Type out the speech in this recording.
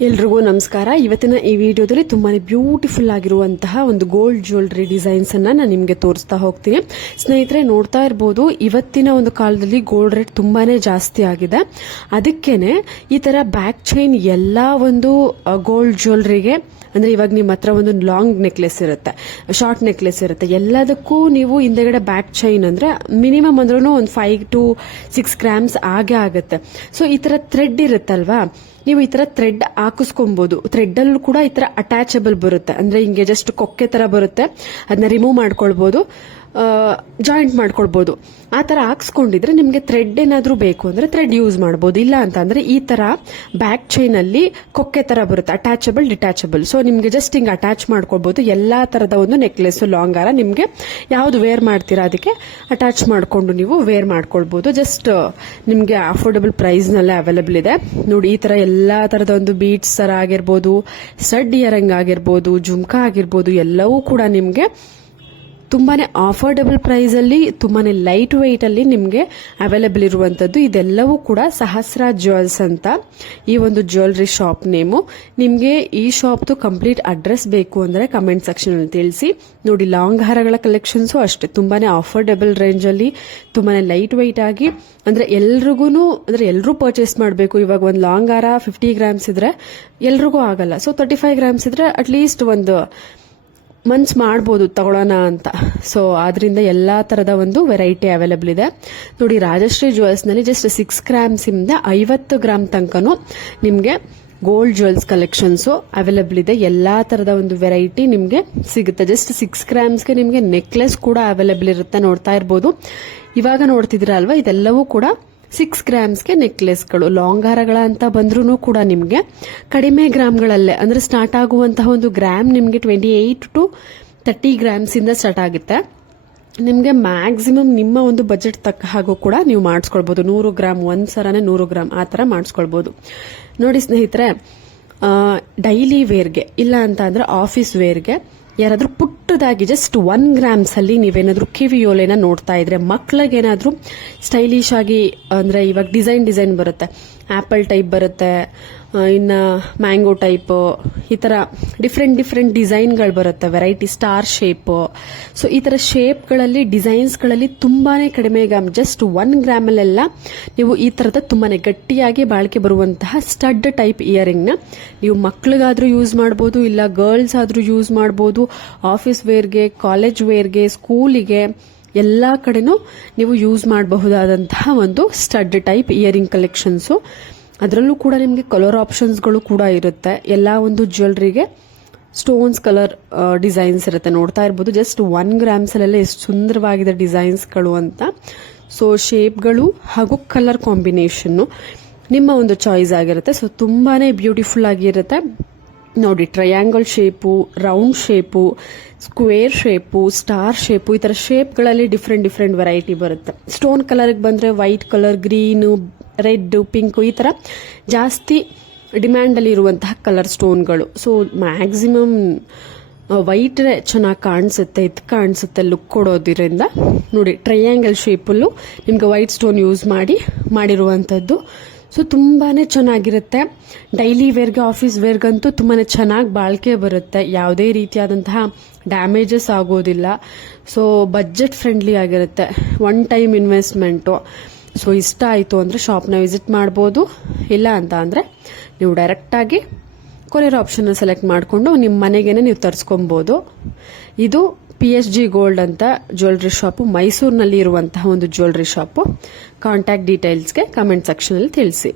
ಎಲ್ರಿಗೂ ನಮಸ್ಕಾರ. ಇವತ್ತಿನ ಈ ವಿಡಿಯೋದಲ್ಲಿ ತುಂಬಾನೇ ಬ್ಯೂಟಿಫುಲ್ ಆಗಿರುವಂತಹ ಒಂದು ಗೋಲ್ಡ್ ಜ್ಯುವೆಲರಿ ಡಿಸೈನ್ಸ್ ಅನ್ನ ನಾನು ನಿಮಗೆ ತೋರಿಸ್ತಾ ಹೋಗ್ತೀನಿ. ಸ್ನೇಹಿತರೆ, ನೋಡ್ತಾ ಇರಬಹುದು, ಇವತ್ತಿನ ಒಂದು ಕಾಲದಲ್ಲಿ ಗೋಲ್ಡ್ ರೇಟ್ ತುಂಬಾನೇ ಜಾಸ್ತಿ ಆಗಿದೆ. ಅದಕ್ಕೇನೆ ಈ ತರ ಬ್ಯಾಕ್ ಚೈನ್ ಎಲ್ಲಾ ಒಂದು ಗೋಲ್ಡ್ ಜ್ಯುವೆಲರಿಗೆ, ಅಂದ್ರೆ ಇವಾಗ ನಿಮ್ಮ ಹತ್ರ ಒಂದು ಲಾಂಗ್ ನೆಕ್ಲೆಸ್ ಇರುತ್ತೆ, ಶಾರ್ಟ್ ನೆಕ್ಲೆಸ್ ಇರುತ್ತೆ, ಎಲ್ಲದಕ್ಕೂ ನೀವು ಹಿಂದೆಗಡೆ ಬ್ಯಾಕ್ ಚೈನ್ ಅಂದ್ರೆ ಮಿನಿಮಮ್ ಅಂದ್ರೂ ಒಂದು 5 to 6 ಗ್ರಾಮ್ಸ್ ಆಗೇ ಆಗುತ್ತೆ. ಸೊ ಈ ತರ ಥ್ರೆಡ್ ಇರುತ್ತಲ್ವಾ, ನೀವು ಈ ತರ ಥ್ರೆಡ್ ಹಾಕಿಸ್ಕೊಬಹುದು. ಥ್ರೆಡ್ ಅಲ್ಲೂ ಕೂಡ ಈ ತರ ಅಟ್ಯಾಚಬಲ್ ಬರುತ್ತೆ, ಅಂದ್ರೆ ಹಿಂಗೆ ಜಸ್ಟ್ ಕೊಕ್ಕೆ ತರ ಬರುತ್ತೆ, ಅದನ್ನ ರಿಮೂವ್ ಮಾಡ್ಕೊಳ್ಬಹುದು, ಜಾಯಿಂಟ್ ಮಾಡ್ಕೊಳ್ಬಹುದು. ಆ ತರ ಹಾಕ್ಸ್ಕೊಂಡಿದ್ರೆ ನಿಮ್ಗೆ ಥ್ರೆಡ್ ಏನಾದ್ರೂ ಬೇಕು ಅಂದ್ರೆ ಥ್ರೆಡ್ ಯೂಸ್ ಮಾಡಬಹುದು. ಇಲ್ಲ ಅಂತ ಅಂದ್ರೆ ಈ ತರ ಬ್ಯಾಕ್ ಚೈನ್ ಅಲ್ಲಿ ಕೊಕ್ಕೆ ತರ ಬರುತ್ತೆ, ಅಟ್ಯಾಚಬಲ್ ಡಿಟ್ಯಾಚಬಲ್. ಸೊ ನಿಮ್ಗೆ ಜಸ್ಟ್ ಹಿಂಗೆ ಅಟ್ಯಾಚ್ ಮಾಡ್ಕೊಳ್ಬಹುದು. ಎಲ್ಲಾ ತರದ ಒಂದು ನೆಕ್ಲೆಸ್, ಲಾಂಗ್ ಹಾರ ನಿಮ್ಗೆ ಯಾವ್ದು ವೇರ್ ಮಾಡ್ತೀರಾ ಅದಕ್ಕೆ ಅಟ್ಯಾಚ್ ಮಾಡ್ಕೊಂಡು ನೀವು ವೇರ್ ಮಾಡ್ಕೊಳ್ಬಹುದು. ಜಸ್ಟ್ ನಿಮ್ಗೆ ಅಫೋರ್ಡಬಲ್ ಪ್ರೈಸ್ ನಲ್ಲೇ ಅವೈಲೇಬಲ್ ಇದೆ. ನೋಡಿ, ಈ ತರ ಎಲ್ಲಾ ತರದ ಒಂದು ಬೀಡ್ಸ್ ತರ ಆಗಿರ್ಬೋದು, ಸ್ಟಡ್ ಇಯರಿಂಗ್ ಆಗಿರ್ಬೋದು, ಜುಮ್ಕಾ ಆಗಿರ್ಬೋದು, ಎಲ್ಲವೂ ಕೂಡ ನಿಮ್ಗೆ ತುಂಬಾನೇ ಅಫೋರ್ಡಬಲ್ ಪ್ರೈಸ್ ಅಲ್ಲಿ, ತುಂಬಾನೇ ಲೈಟ್ ವೆಯ್ಟ್ ಅಲ್ಲಿ ನಿಮ್ಗೆ ಅವೈಲೇಬಲ್ ಇರುವಂತದ್ದು. ಇದೆಲ್ಲವೂ ಕೂಡ ಸಹಸ್ರ ಜ್ಯುವೆಲ್ಸ್ ಅಂತ ಈ ಒಂದು ಜ್ಯುವೆಲರಿ ಶಾಪ್ ನೇಮು. ನಿಮ್ಗೆ ಈ ಶಾಪ್ದು ಕಂಪ್ಲೀಟ್ ಅಡ್ರೆಸ್ ಬೇಕು ಅಂದ್ರೆ ಕಮೆಂಟ್ ಸೆಕ್ಷನ್ ಅಲ್ಲಿ ತಿಳಿಸಿ. ನೋಡಿ, ಲಾಂಗ್ ಹಾರಗಳ ಕಲೆಕ್ಷನ್ಸ್ ಅಷ್ಟೇ ತುಂಬಾನೇ ಅಫೋರ್ಡಬಲ್ ರೇಂಜ್ ಅಲ್ಲಿ, ತುಂಬಾನೇ ಲೈಟ್ ವೆಯ್ಟ್ ಆಗಿ, ಅಂದ್ರೆ ಎಲ್ಲರೂ ಪರ್ಚೇಸ್ ಮಾಡಬೇಕು. ಇವಾಗ ಒಂದು ಲಾಂಗ್ ಹಾರ 50 ಗ್ರಾಮ್ಸ್ ಇದ್ರೆ ಎಲ್ರಿಗೂ ಆಗಲ್ಲ. ಸೊ 35 ಗ್ರಾಮ್ಸ್ ಇದ್ರೆ ಅಟ್ಲೀಸ್ಟ್ ಒಂದು ಮನ್ಸ್ ಮಾಡ್ಬೋದು ತಗೊಳ್ಳೋಣ ಅಂತ. ಸೊ ಆದ್ರಿಂದ ಎಲ್ಲಾ ತರದ ಒಂದು ವೆರೈಟಿ ಅವೈಲೇಬಲ್ ಇದೆ. ನೋಡಿ, ರಾಜಶ್ರೀ ಜ್ಯುವೆಲ್ಸ್ ನಲ್ಲಿ ಜಸ್ಟ್ 6 ಗ್ರಾಮ್ಸ್ ಇಂದ 50 ಗ್ರಾಮ್ ತನಕನೂ ನಿಮ್ಗೆ ಗೋಲ್ಡ್ ಜ್ಯುವೆಲ್ಸ್ ಕಲೆಕ್ಷನ್ಸ್ ಅವೈಲೇಬಲ್ ಇದೆ. ಎಲ್ಲಾ ತರದ ಒಂದು ವೆರೈಟಿ ನಿಮ್ಗೆ ಸಿಗುತ್ತೆ. ಜಸ್ಟ್ 6 ಗ್ರಾಮ್ಸ್ಗೆ ನಿಮ್ಗೆ ನೆಕ್ಲೆಸ್ ಕೂಡ ಅವೈಲೇಬಲ್ ಇರುತ್ತೆ. ನೋಡ್ತಾ ಇರ್ಬೋದು, ಇವಾಗ ನೋಡ್ತಿದ್ದೀರಾ ಅಲ್ವಾ, ಇದೆಲ್ಲವೂ ಕೂಡ 6 ಗ್ರಾಮ್ಸ್ಗೆ ನೆಕ್ಲೆಸ್ಗಳು. ಲಾಂಗ್ ಹಾರಗಳ ಅಂತ ಬಂದ್ರೂ ಕೂಡ ನಿಮ್ಗೆ ಕಡಿಮೆ ಗ್ರಾಮ್ಗಳಲ್ಲೇ, ಅಂದ್ರೆ ಸ್ಟಾರ್ಟ್ ಆಗುವಂತಹ ಒಂದು ಗ್ರಾಮ್ ನಿಮ್ಗೆ 28 to 30 ಗ್ರಾಮ್ಸ್ ಇಂದ ಸ್ಟಾರ್ಟ್ ಆಗುತ್ತೆ. ನಿಮ್ಗೆ ಮ್ಯಾಕ್ಸಿಮಮ್ ನಿಮ್ಮ ಒಂದು ಬಜೆಟ್ ತಕ್ಕ ಹಾಗೂ ಕೂಡ ನೀವು ಮಾಡಿಸ್ಕೊಳ್ಬಹುದು. 100 ಗ್ರಾಮ್ ಒಂದ್ ಸರನೇ 100 ಗ್ರಾಮ್ ಆ ತರ ಮಾಡಿಸ್ಕೊಳ್ಬಹುದು. ನೋಡಿ ಸ್ನೇಹಿತರೆ, ಡೈಲಿ ವೇರ್ಗೆ ಇಲ್ಲ ಅಂತ ಅಂದ್ರೆ ಆಫೀಸ್ ವೇರ್ಗೆ ಯಾರಾದ್ರೂ ಪುಟ್ಟದಾಗಿ ಜಸ್ಟ್ 1 ಗ್ರಾಮ್ಸ್ ಅಲ್ಲಿ ನೀವೇನಾದ್ರೂ ಕಿವಿಯೋಲೆನ ನೋಡ್ತಾ ಇದ್ರೆ, ಮಕ್ಳಿಗೇನಾದ್ರೂ ಸ್ಟೈಲಿಶ್ ಆಗಿ, ಅಂದ್ರೆ ಇವಾಗ ಡಿಸೈನ್ ಬರುತ್ತೆ, ಆಪಲ್ ಟೈಪ್ ಬರುತ್ತೆ, ಇನ್ನ ಮ್ಯಾಂಗೋ ಟೈಪ್, ಈ ತರ ಡಿಫ್ರೆಂಟ್ ಡಿಸೈನ್ಗಳು ಬರುತ್ತೆ, ವೆರೈಟಿ ಸ್ಟಾರ್ ಶೇಪ್. ಸೊ ಈ ತರ ಶೇಪ್ಗಳಲ್ಲಿ, ಡಿಸೈನ್ಸ್ಗಳಲ್ಲಿ ತುಂಬಾನೇ ಕಡಿಮೆ ಗ್ರಾಮ್, ಜಸ್ಟ್ 1 ಗ್ರಾಮ್ ಅಲ್ಲೆಲ್ಲ ನೀವು ಈ ತರದ ತುಂಬಾನೇ ಗಟ್ಟಿಯಾಗಿ ಬಾಳಿಕೆ ಬರುವಂತಹ ಸ್ಟಡ್ ಟೈಪ್ ಇಯರಿಂಗ್ ನ ನೀವು ಮಕ್ಳಿಗಾದ್ರೂ ಯೂಸ್ ಮಾಡಬಹುದು, ಇಲ್ಲ ಗರ್ಲ್ಸ್ ಆದ್ರೂ ಯೂಸ್ ಮಾಡಬಹುದು. ಆಫೀಸ್ ವೇರ್ಗೆ, ಕಾಲೇಜ್ ವೇರ್ಗೆ, ಸ್ಕೂಲಿಗೆ ಎಲ್ಲಾ ಕಡೆನೂ ನೀವು ಯೂಸ್ ಮಾಡಬಹುದಾದಂತಹ ಒಂದು ಸ್ಟಡ್ ಟೈಪ್ ಇಯರಿಂಗ್ ಕಲೆಕ್ಷನ್ಸ್. ಅದರಲ್ಲೂ ಕೂಡ ನಿಮಗೆ ಕಲರ್ ಆಪ್ಷನ್ಸ್ಗಳು ಕೂಡ ಇರುತ್ತೆ. ಎಲ್ಲಾ ಒಂದು ಜ್ಯುವೆಲರಿಗೆ ಸ್ಟೋನ್ಸ್ ಕಲರ್ ಡಿಸೈನ್ಸ್ ಇರುತ್ತೆ. ನೋಡ್ತಾ ಇರ್ಬೋದು, ಜಸ್ಟ್ 1 ಗ್ರಾಮ್ಸ್ ಅಲ್ಲೆಲ್ಲ ಎಷ್ಟು ಸುಂದರವಾಗಿದೆ ಡಿಸೈನ್ಸ್ಗಳು ಅಂತ. ಸೊ ಶೇಪ್ಗಳು ಹಾಗೂ ಕಲರ್ ಕಾಂಬಿನೇಷನ್ ನಿಮ್ಮ ಒಂದು ಚಾಯ್ಸ್ ಆಗಿರುತ್ತೆ. ಸೊ ತುಂಬಾನೇ ಬ್ಯೂಟಿಫುಲ್ ಆಗಿರುತ್ತೆ. ನೋಡಿ, triangle shape, round shape, square shape, star shape, ಈ ತರ ಶೇಪ್ಗಳಲ್ಲಿ ಡಿಫ್ರೆಂಟ್ ವೆರೈಟಿ ಬರುತ್ತೆ. ಸ್ಟೋನ್ ಕಲರ್ಗೆ ಬಂದ್ರೆ white colour, green, red, pink, ಈ ತರ ಜಾಸ್ತಿ ಡಿಮ್ಯಾಂಡ್ ಅಲ್ಲಿ ಇರುವಂತಹ ಕಲರ್ ಸ್ಟೋನ್ಗಳು. ಸೊ ಮ್ಯಾಕ್ಸಿಮಮ್ ವೈಟ್ ಚೆನ್ನಾಗಿ ಕಾಣಿಸುತ್ತೆ, ಇದು ಕಾಣಿಸುತ್ತೆ ಲುಕ್ ಕೊಡೋದ್ರಿಂದ. ನೋಡಿ, ಟ್ರಯಾಂಗಲ್ ಶೇಪಲ್ಲೂ ನಿಮ್ಗೆ ವೈಟ್ ಸ್ಟೋನ್ ಯೂಸ್ ಮಾಡಿರುವಂತದ್ದು. ಸೊ ತುಂಬಾನೇ ಚೆನ್ನಾಗಿರುತ್ತೆ. ಡೈಲಿ ವೇರ್ಗೆ, ಆಫೀಸ್ ವೇರ್ಗಂತೂ ತುಂಬಾನೇ ಚೆನ್ನಾಗಿ ಬಾಳಿಕೆ ಬರುತ್ತೆ. ಯಾವುದೇ ರೀತಿಯಾದಂತಹ ಡ್ಯಾಮೇಜಸ್ ಆಗೋದಿಲ್ಲ. ಸೊ ಬಜೆಟ್ ಫ್ರೆಂಡ್ಲಿ ಆಗಿರುತ್ತೆ. 1 ಟೈಮ್ ಇನ್ವೆಸ್ಟ್ಮೆಂಟು. ಸೊ ಇಷ್ಟ ಆಯಿತು ಅಂದ್ರೆ ಶಾಪ್ನ ವಿಸಿಟ್ ಮಾಡ್ಬೋದು. ಇಲ್ಲ ಅಂತ ಅಂದ್ರೆ ನೀವು ಡೈರೆಕ್ಟ್ ಆಗಿ ಕೊರಿಯರ್ ಆಪ್ಷನ್ ಸೆಲೆಕ್ಟ್ ಮಾಡಿಕೊಂಡು ನಿಮ್ಮ ಮನೆಗೇನೆ ನೀವು ತರಿಸ್ಕೊಬಹುದು. ಇದು PSG ಗೋಲ್ಡ್ ಅಂತ ಜ್ಯುವೆಲರಿ ಶಾಪು, ಮೈಸೂರಿನಲ್ಲಿ ಇರುವಂತಹ ಒಂದು ಜ್ಯುವೆಲರಿ ಶಾಪು. ಕಾಂಟ್ಯಾಕ್ಟ್ ಡೀಟೇಲ್ಸ್ಗೆ ಕಮೆಂಟ್ ಸೆಕ್ಷನ್ ಅಲ್ಲಿ ತಿಳಿಸಿ.